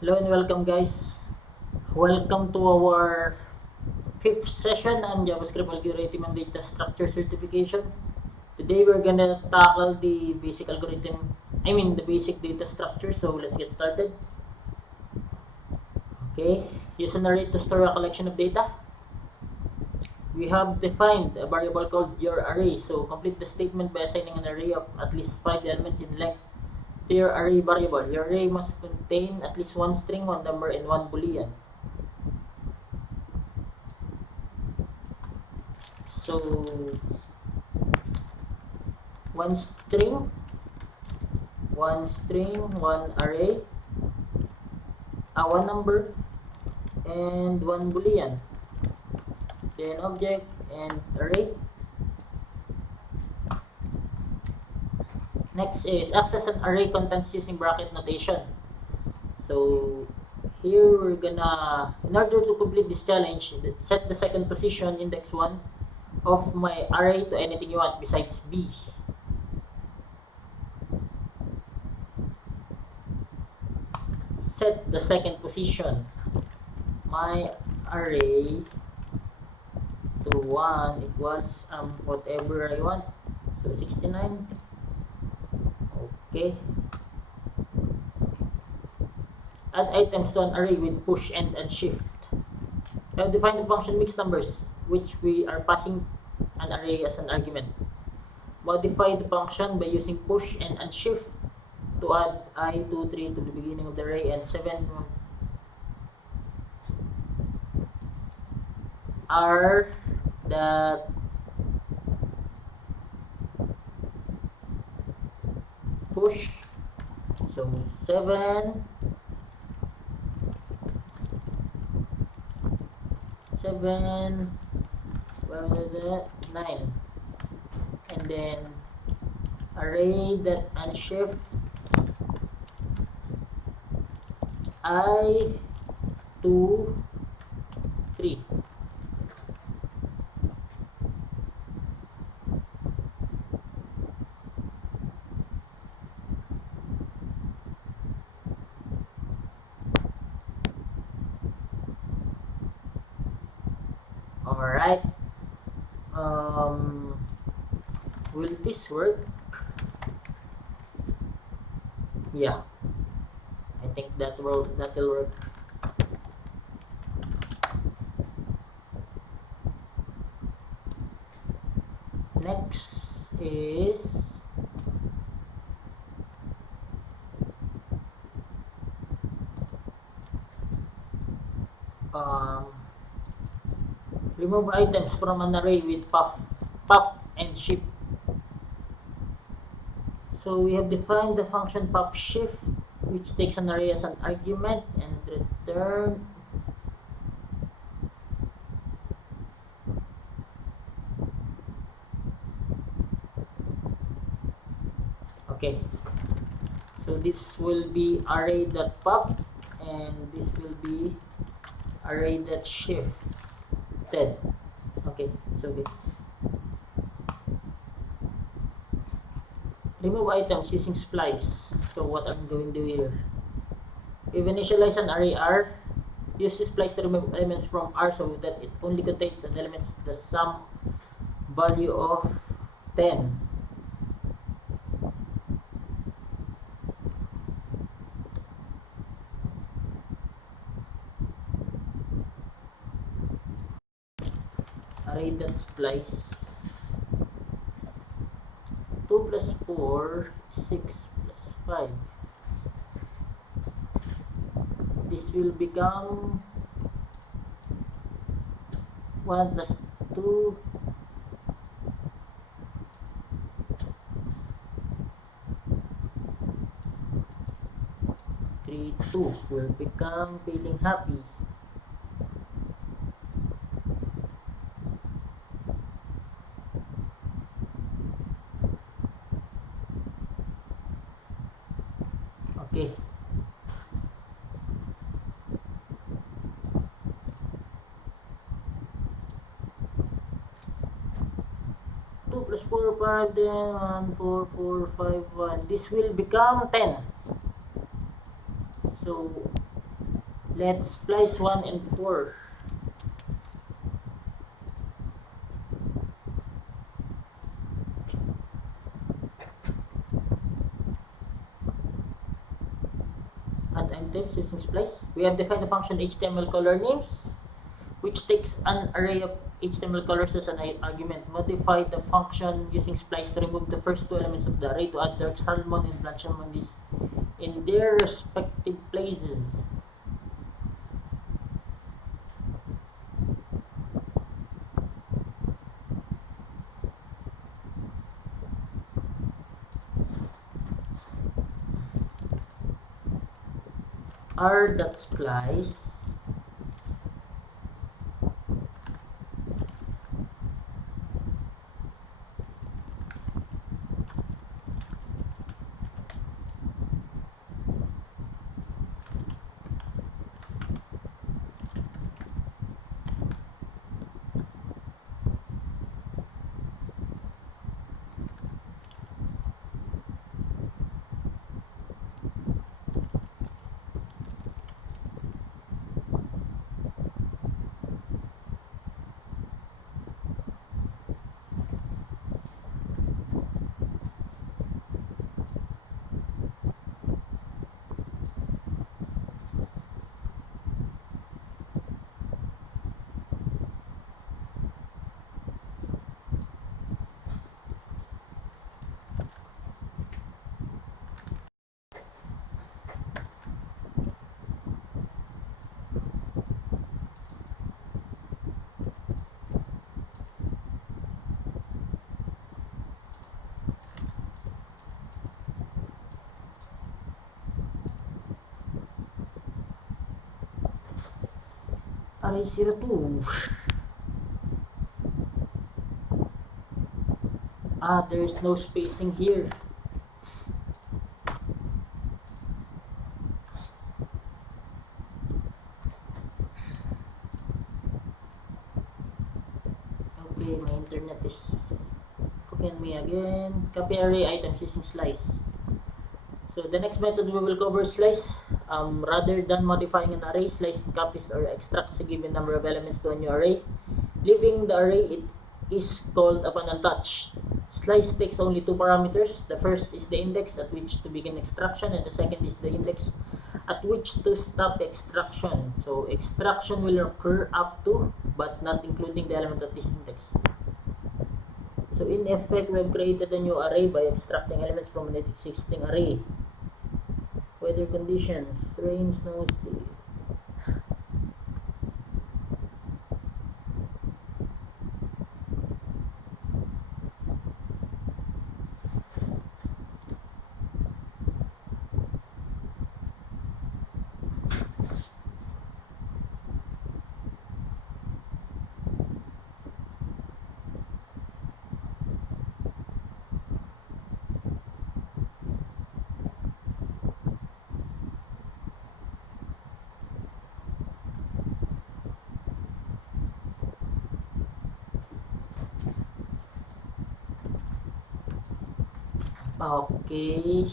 Hello and welcome guys. Welcome to our fifth session on JavaScript algorithm and data structure certification. Today we're gonna tackle the basic algorithm, the basic data structure. So let's get started. Okay, use an array to store a collection of data. We have defined a variable called your array. So complete the statement by assigning an array of at least 5 elements in length to your array variable. Your array must contain at least one string, one number, and one boolean. So one string, one array, one number, and one boolean. Then object and array. Next is access an array contents using bracket notation. So here we're gonna, in order to complete this challenge, set the second position, index 1, of my array to anything you want besides B. Set the second position, my array, to 1 equals whatever I want. So 69. Okay. Add items to an array with push and shift. I have defined the function mixed numbers, which we are passing an array as an argument. Modify the function by using push and shift to add I, 2, 3 to the beginning of the array and 7 are that push. So 7, 9, and then array that unshift I, 2, 3. Alright. Will this work? Yeah. I think that will work. Next is remove items from an array with pop and shift. So we have defined the function pop shift, which takes an array as an argument and return okay. So this will be array.pop and this will be array.shifted. Okay, so okay. Remove items using Splice. So what I'm going to do here, we've initialized an array R. Use Splice to remove elements from R so that it only contains an elements the sum value of 10. Array.splice 2 plus 4 6 plus 5. This will become 1 plus 2 3 2 will become feeling happy. Okay. Two plus 4, 5, then 1, 4, 4, 5, 1. This will become 10. So Let's splice 1 and 4. Add items using splice. We have defined the function HTML color names, which takes an array of HTML colors as an argument. Modify the function using splice to remove the first two elements of the array to add dark salmon and black salmon in their respective places. r.splice array02. There is no spacing here. Okay, my internet is fucking me again. Copy array items using slice. So the next method we will cover slice. Rather than modifying an array, slice copies or extracts a given number of elements to a new array. Leaving the array, it is called upon untouched. Slice takes only two parameters. The first is the index at which to begin extraction, and the second is the index at which to stop extraction. So extraction will occur up to, but not including the element at this index. So in effect, we have created a new array by extracting elements from an existing array. Weather conditions, rain, snow, sleet. Okay,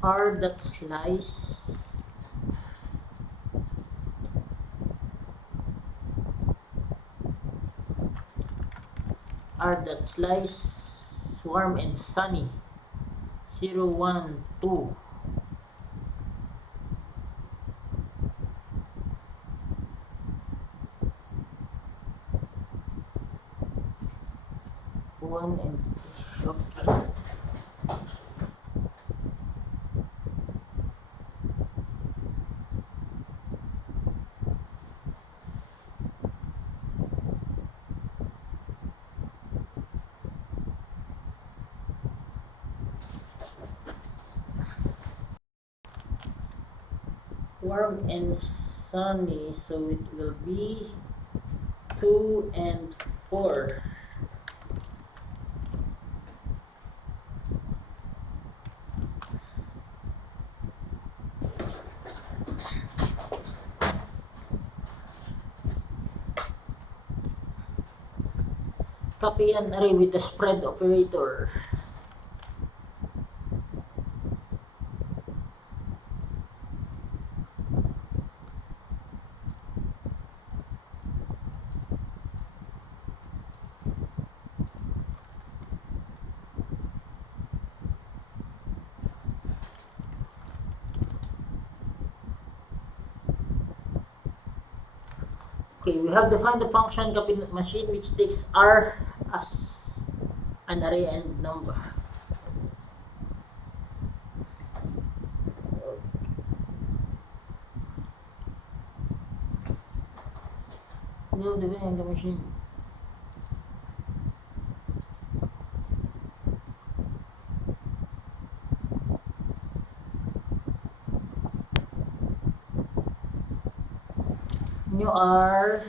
r.slice warm and sunny 0, 1, 2. One and okay. Warm and sunny, so it will be 2 and 4. Copy an array with the spread operator. Okay, we have defined the function copy machine which takes R as an array and number. We have defined the machine. New R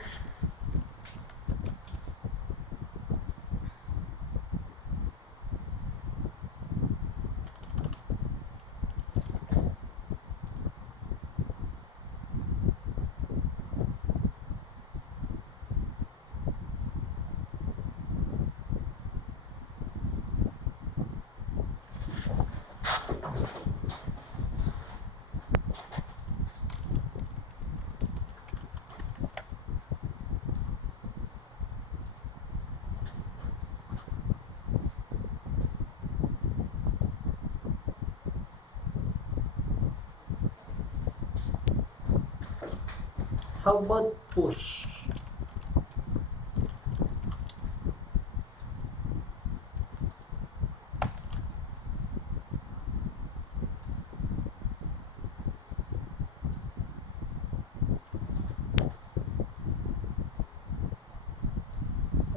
how about push?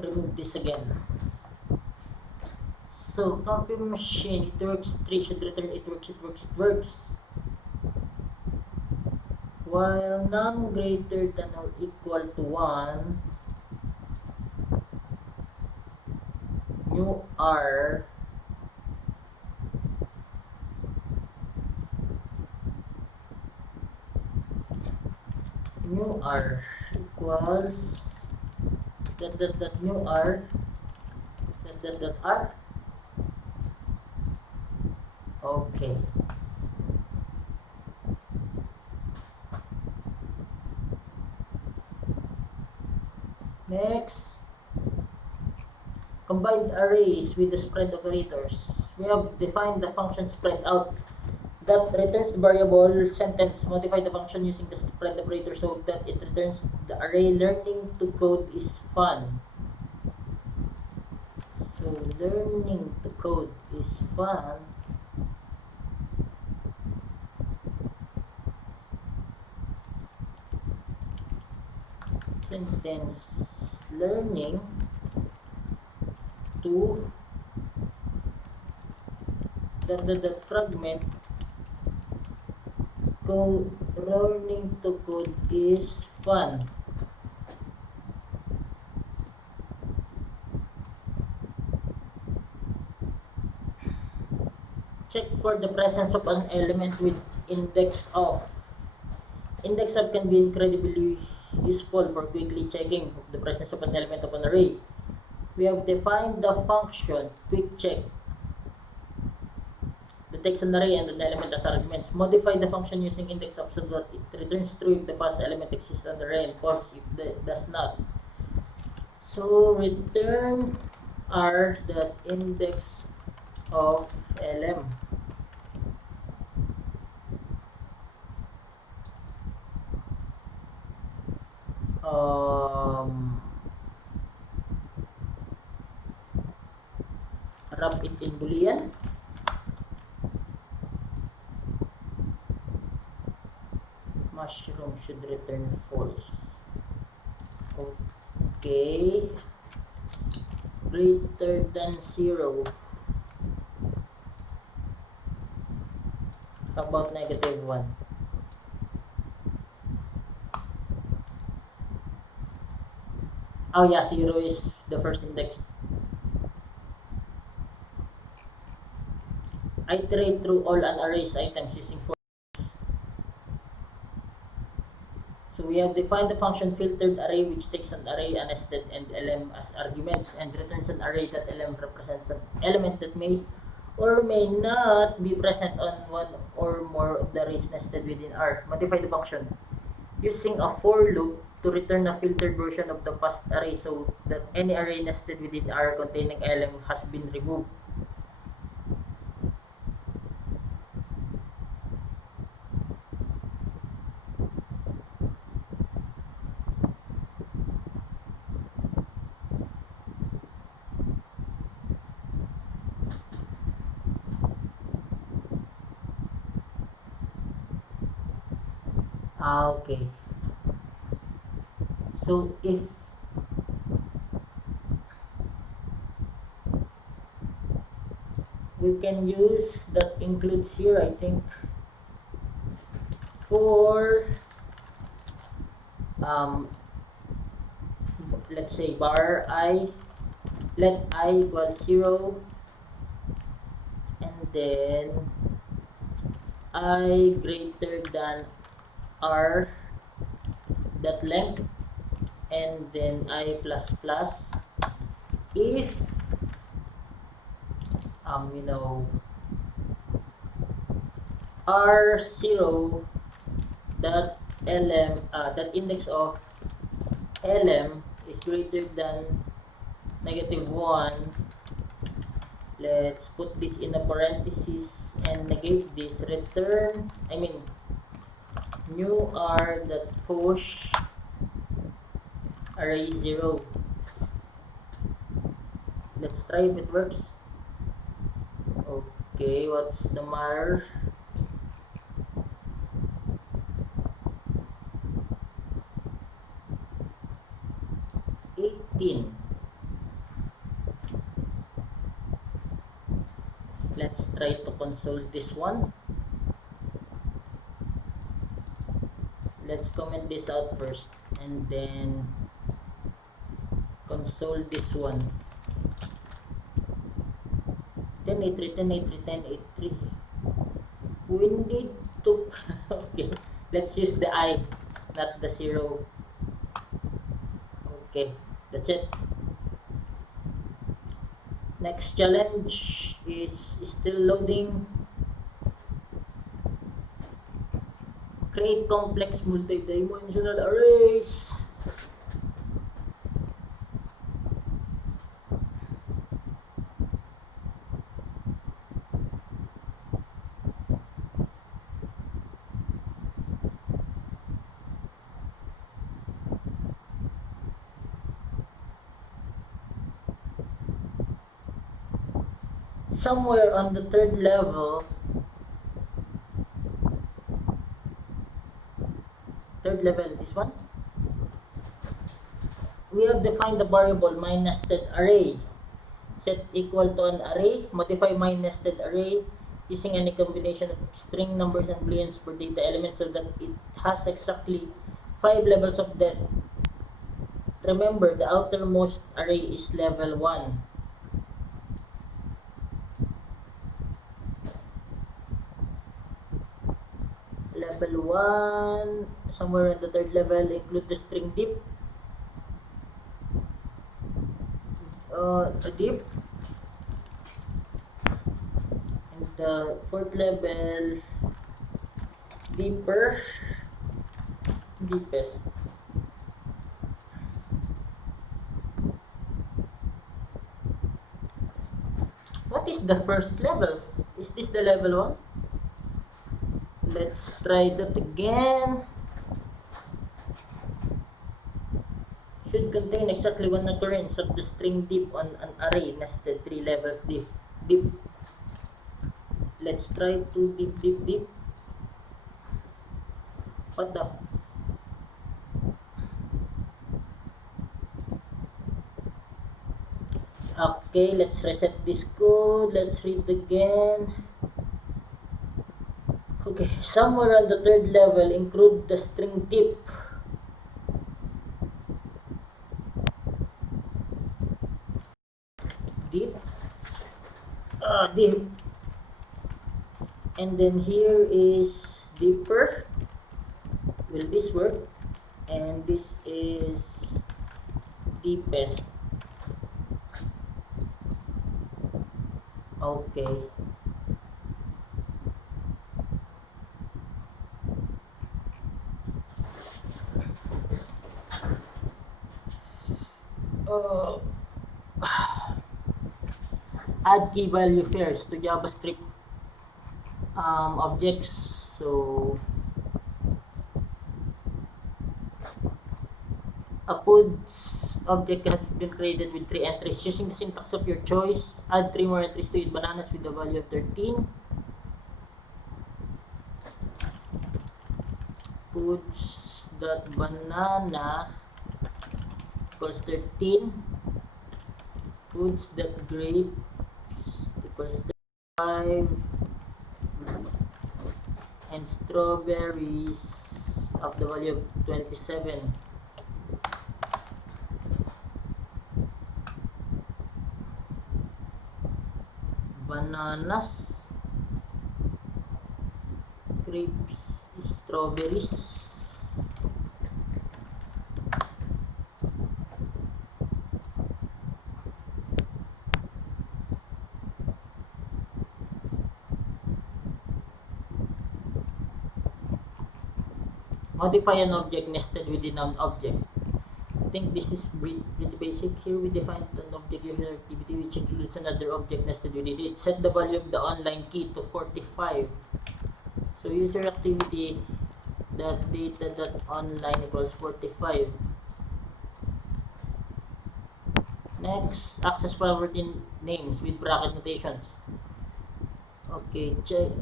Remove this again. So copy machine, it works, 3 should return it works. While none greater than or equal to 1, new R equals new R R. Okay. Next, combined arrays with the spread operators. We have defined the function spread out that returns the variable sentence. Modify the function using the spread operator so that it returns the array. Learning to code is fun. So learning to code is fun. Sentence learning to that fragment code. Learning to code is fun. Check for the presence of an element with index of. Index of can be incredibly useful for quickly checking the presence of an element of an array. We have defined the function quick check that takes an array and an element as arguments. Modify the function using index of so that it returns true if the past element exists on the array and false if it does not. So return R the index of lm. Wrap it in boolean. Mushroom should return false. Okay. Greater than 0. How about -1? Oh yeah, 0 is the first index. Iterate through all unarrayed items using for. So we have defined the function filtered array which takes an array, a nested, and lm as arguments and returns an array that lm represents an element that may or may not be present on one or more of the arrays nested within R. Modify the function using a for loop to return a filtered version of the past array so that any array nested within R containing lm has been removed. Okay. So if we can use that includes here, I think, for um, let's say bar I, let I equal 0, and then I greater than R that length, and then I plus plus if you know, R0 that that index of lm is greater than -1. Let's put this in a parenthesis and negate this. Return, I mean, new r that push array 0. Let's try if it works. Okay, what's the matter? Let's try to console this one. Let's comment this out first and then console this one. 1083, 1083, 1083. We need to okay, let's use the I, not the 0. Okay, that's it. Next challenge is still loading. Create complex multi-dimensional arrays. Somewhere on the third level, this one, we have defined the variable my-nested array. Set equal to an array, modify my-nested array using any combination of string numbers and booleans for data elements so that it has exactly 5 levels of depth. Remember, the outermost array is level 1. Level 1, somewhere on the third level, include the string div. A div. And the fourth level, deepest. What is the first level? Is this the level 1? Let's try that again. Should contain exactly one occurrence of the string div on an array nested 3 levels div. Let's try to div. What the? Okay, let's reset this code. Let's read again. Okay, somewhere on the third level, include the string div. Div. And then here is deeper. Will this work? And this is deepest. Okay. Add key value pairs to JavaScript objects. So a puts object has been created with 3 entries. Using the syntax of your choice, add 3 more entries to eat bananas with the value of 13. Foods dot banana equals 13. Foods dot grapes equals 5. And strawberries of the value of 27. Bananas, grapes, strawberries. Modify an object nested within an object. I think this is pretty basic. Here we define an object user activity which includes another object nested within it. Set the value of the online key to 45. So user activity that data that online equals 45. Next, access property names with bracket notations. Okay, check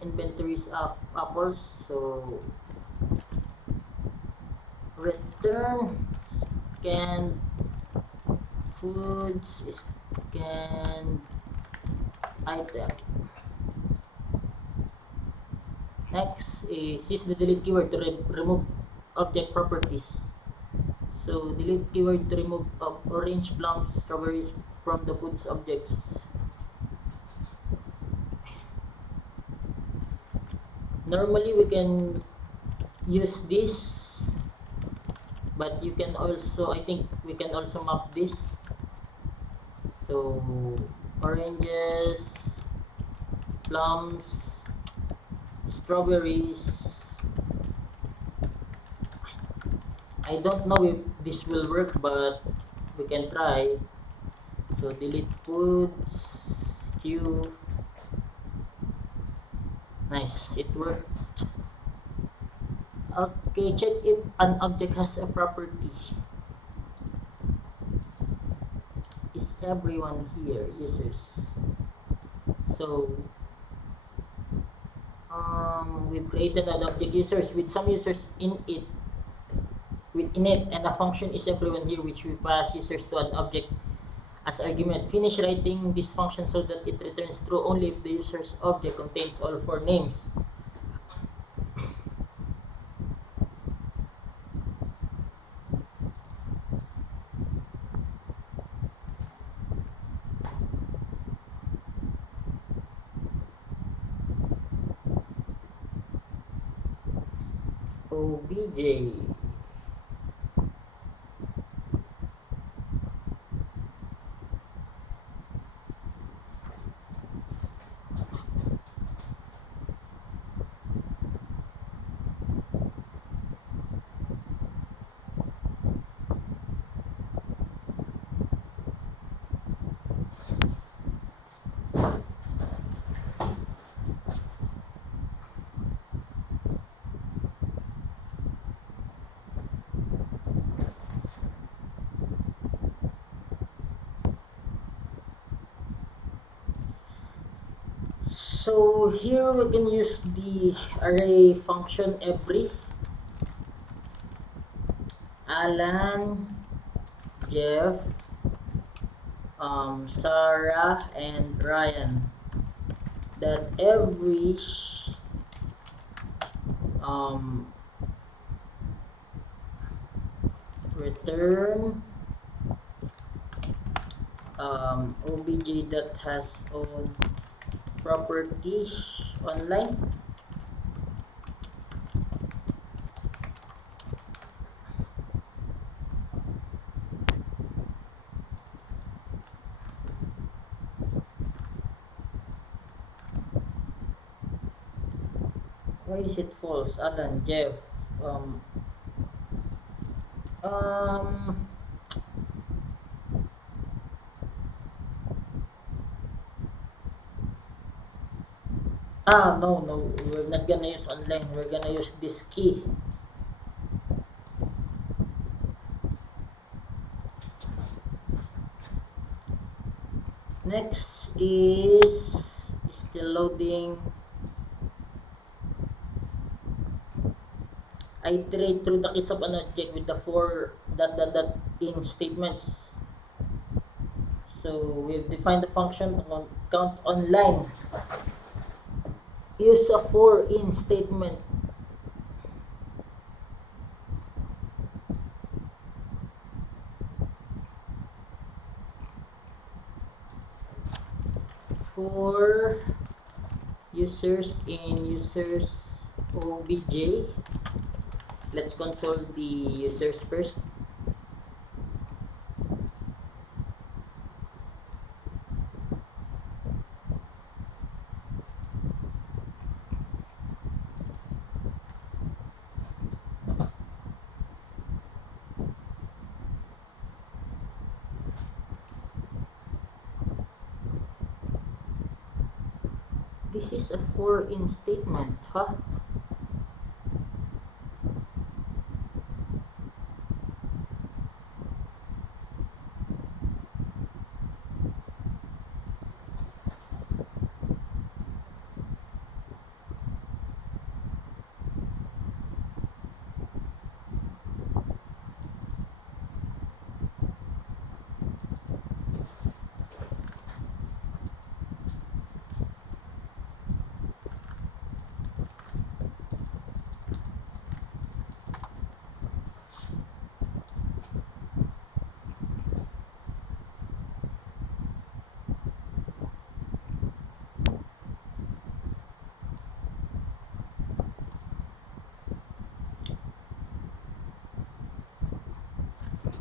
inventories of apples. So return scanned foods scanned item. Next is use the delete keyword to remove object properties. So delete keyword to remove orange, plums, strawberries from the foods objects. Normally we can use this, but you can also, I think we can also map this. So oranges, plums, strawberries. I don't know if this will work, but we can try. So delete foods queue. Nice, it worked. Okay, check if an object has a property. Is everyone here users? So we've created an object users with some users in it, and a function is everyone here, which we pass users to an object as argument. Finish writing this function so that it returns true only if the user's object contains all 4 names. OBJ. So here we can use the array function every. Alan, Jeff, Sarah, and Ryan. That every return obj that has own property online. Why is it false? Alan, Jeff, no, we're not gonna use online, we're gonna use this key. Next is still loading. iterate through the case of an object with the for dot in statements. So we've defined the function to count online. Use a for in statement. For users in users obj. Let's console the users first. This is a for in statement, huh?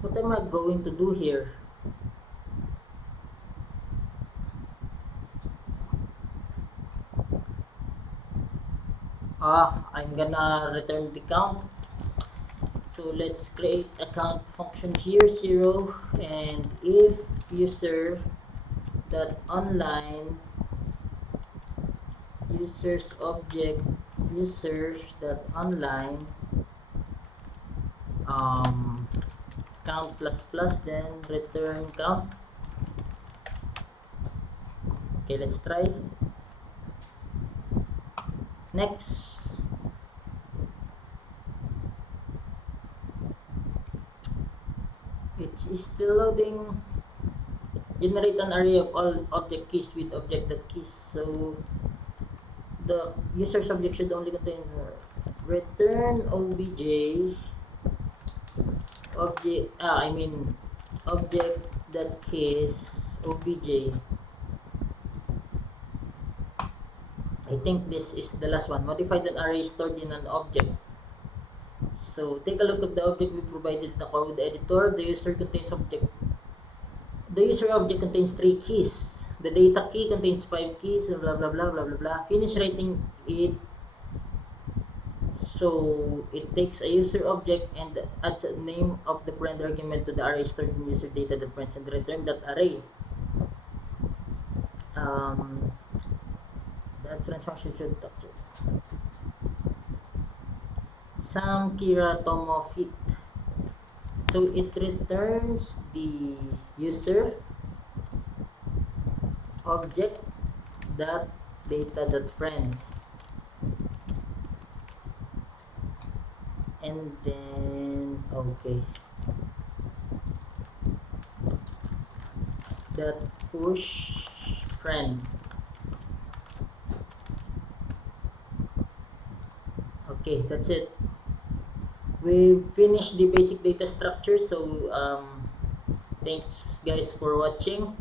What am I going to do here? I'm gonna return the count. So let's create a count function here, 0, and if user dot online users object users dot online count plus plus, then return count. Okay, let's try. Next. It is still loading. Generate an array of all object keys with object.keys. So the user's object should only contain return obj object.keys obj. I think this is the last one. Modify an array stored in an object. So take a look at the object we provided in the code editor. The user object contains 3 keys. The data key contains 5 keys, blah blah blah blah blah blah. Finish writing it. So it takes a user object and adds a name of the parent argument to the array stored in user data that friends and return that array. That friend function should talk to Sam Kira Tomo Fit. So it returns the user object that data that friends, and then okay, that push friend. Okay, that's it. We finished the basic data structure. So thanks guys for watching.